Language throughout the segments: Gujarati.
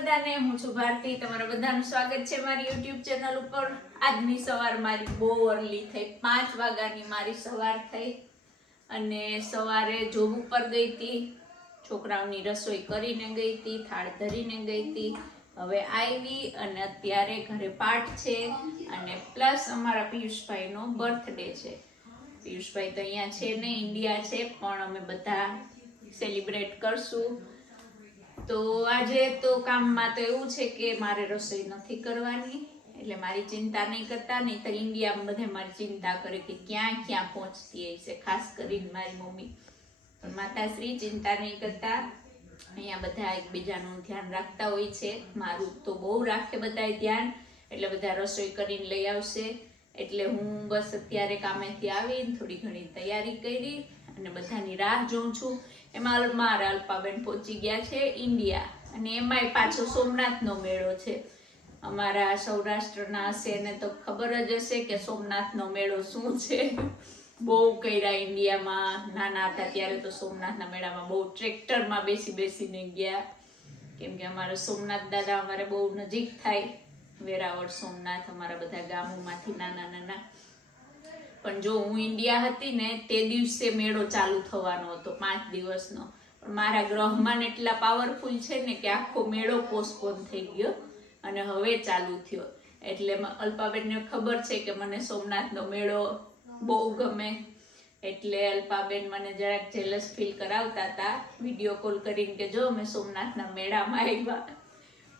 બધાને હું છું ભારતી તમારા બધાનું સ્વાગત છે મારી YouTube ચેનલ ઉપર। આજની સવાર મારી બહુ અર્લી થઈ 5 વાગ્યાની મારી સવાર થઈ અને સવારે જોબ ઉપર ગઈ હતી, છોકરાઓની રસોઈ કરીને ગઈ હતી, થાળ ધરીને ગઈ હતી, હવે આવી અને અત્યારે ઘરે પાઠ છે અને પ્લસ અમારા પિયુષભાઈનો બર્થડે છે। પિયુષભાઈ તો અહીંયા છે ને ઇન્ડિયા છે, પણ અમે બધા સેલિબ્રેટ કરશું। તો આજે તો કામમાં તો એવું છે કે મારે રસોઈ નથી કરવાની, એટલે મારી ચિંતા નહીં કરતા, નહીં તો ઇન્ડિયામાં બધા મારી ચિંતા કરે કે ક્યાં ક્યાં પહોંચતી હશે, ખાસ કરીને મારી મમ્મી। પણ માતાશ્રી ચિંતા નહીં કરતા, અહીંયા બધા એકબીજાનું ધ્યાન રાખતા હોય છે, મારું તો બહુ રાખે બધાય ધ્યાન, એટલે બધા રસોઈ કરીને લઈ આવશે। એટલે હું બસ અત્યારે કામેથી આવીને થોડી ઘણી તૈયારી કરી અને બધાની રાહ જોઉં છું। એમાં મારા અલ્પાબેન પહોંચી ગયા છે ઇન્ડિયા, અને એમાંય પાછો સોમનાથનો મેળો છે। અમારા સૌરાષ્ટ્રના હશે ને તો ખબર જ હશે કે સોમનાથનો મેળો શું છે। બહુ કર્યા ઇન્ડિયામાં, નાના હતા ત્યારે તો સોમનાથના મેળામાં બહુ ટ્રેક્ટરમાં બેસીને ગયા, કેમ કે અમારા સોમનાથ દાદા અમારે બહુ નજીક થાય, વેરાવળ સોમનાથ અમારા બધા ગામોમાંથી નાના। પણ જો હું ઇન્ડિયા હતી ને તે દિવસે મેળો ચાલુ થવાનો હતો 5 દિવસનો, પણ મારા ગ્રહમાન એટલા પાવરફુલ છે ને કે આખો મેળો પોસ્ટપોન થઈ ગયો અને હવે ચાલુ થયો। એટલે અલ્પાબેનને ખબર છે કે મને સોમનાથનો મેળો બહુ ગમે, એટલે અલ્પાબેન મને જરાક જેલસ ફીલ કરાવતા હતા વિડીયો કોલ કરીને કે જો અમે સોમનાથના મેળામાં આવ્યા,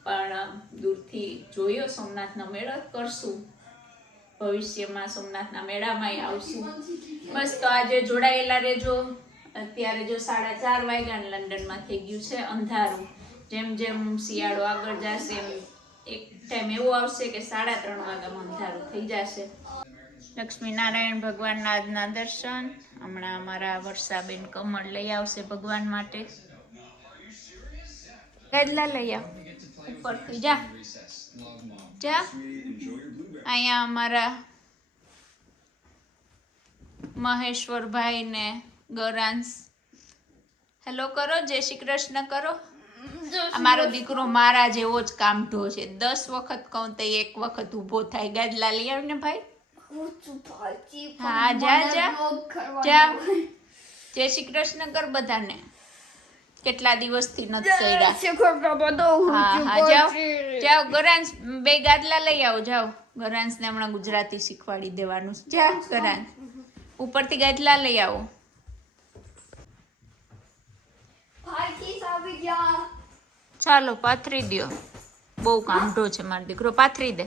પણ દૂરથી જોયો સોમનાથનો મેળો કરશું, ભવિષ્યમાં સોમનાથના મેળામાં આવશું। બસ તો આજે જોડાયેલા રહેજો। અત્યારે જો 4:30 વાગ્યા લંડનમાં થઈ ગયું છે અંધારું, જેમ જેમ શિયાળો આગળ જશે એમ એક ટાઈમ એવો આવશે કે 3:30 વાગ્યામાં અંધારું થઈ જશે। લક્ષ્મીનારાયણ ભગવાનના આજના દર્શન હમણાં અમારા વર્ષાબેન કમળ લઈ આવશે ભગવાન માટે। ગદલા લઈ આવ ઉપરથી, જા અહીંયા અમારા મહેશ્વરભાઈ ને ગૌરાંશ હેલો કરો, જય શ્રી કૃષ્ણ કરો। અમારો દીકરો મારા જેવો જ કામઢો છે, 10 વખત કહું તો 1 વખત ઊભો થાય। ગાદલા લઈ આવ ને ભાઈ। હા જા જય શ્રી કૃષ્ણ કર બધાને, કેટલા દિવસથી નથી કર્યા। હા જાઓ ગરાંશ, 2 ગાદલા લઈ આવો, જાઓ। ગરાંશ ને હમણાં ગુજરાતી શીખવાડી દેવાનું। જા ગરાંશ, ઉપરથી ગાદલા લઈ આવો। ચાલો પાથરી દો, બહુ કામઢો છે મારો દીકરો, પાથરી દે।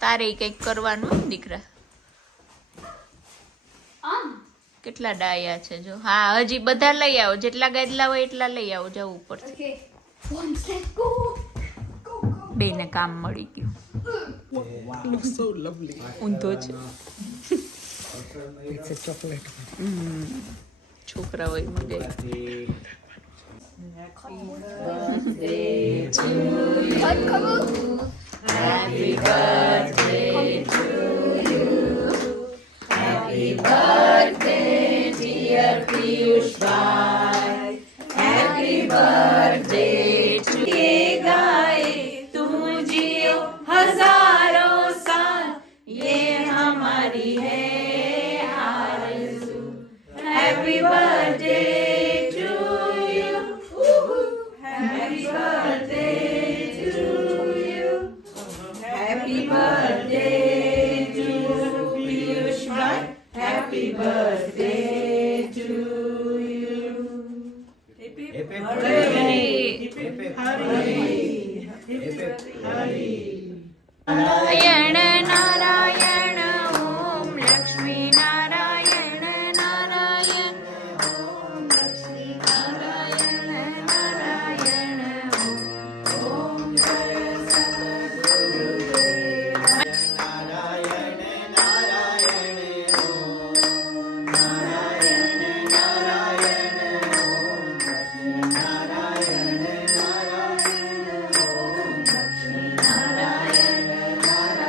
તારે કઈક કરવાનું દીકરા, કેટલા ડાયા છે જો। હા હજી બધા લઈ આવો, જેટલા ગાદલા હોય એટલા લઈ આવો, જાવ ઉપરથી। બેને કામ મળી ગયું, ઊંધો છે છોકરા હોય મજા। Happy birthday to you. Happy birthday dear Piyush bhai. Happy birthday to you. गाए तुम जियो हजारों साल, ये हमारी है आरज़ू। Happy birthday to you. Happy birthday to you. Happy birthday to Piyush bhai. Happy birthday to you. Happy birthday. Narayan Narayan ओम लक्ष्मी नारायण नारायण ओम लक्ष्मी नारायण नारायण ओम जय सद्गुरुदेव। नारायण नारायण ओम नारायण नारायण ओम लक्ष्मी नारायण नारायण ओम लक्ष्मी नारायण नारायण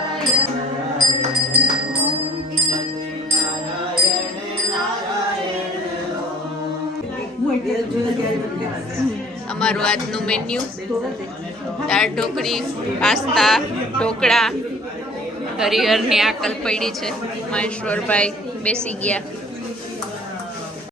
અમારું આજનું મેન્યુ દાળ ઢોકળી, પાસ્તા, ઢોકળા. હરિહરની આકલ પડી છે. મહેશ્વરભાઈ બેસી ગયા.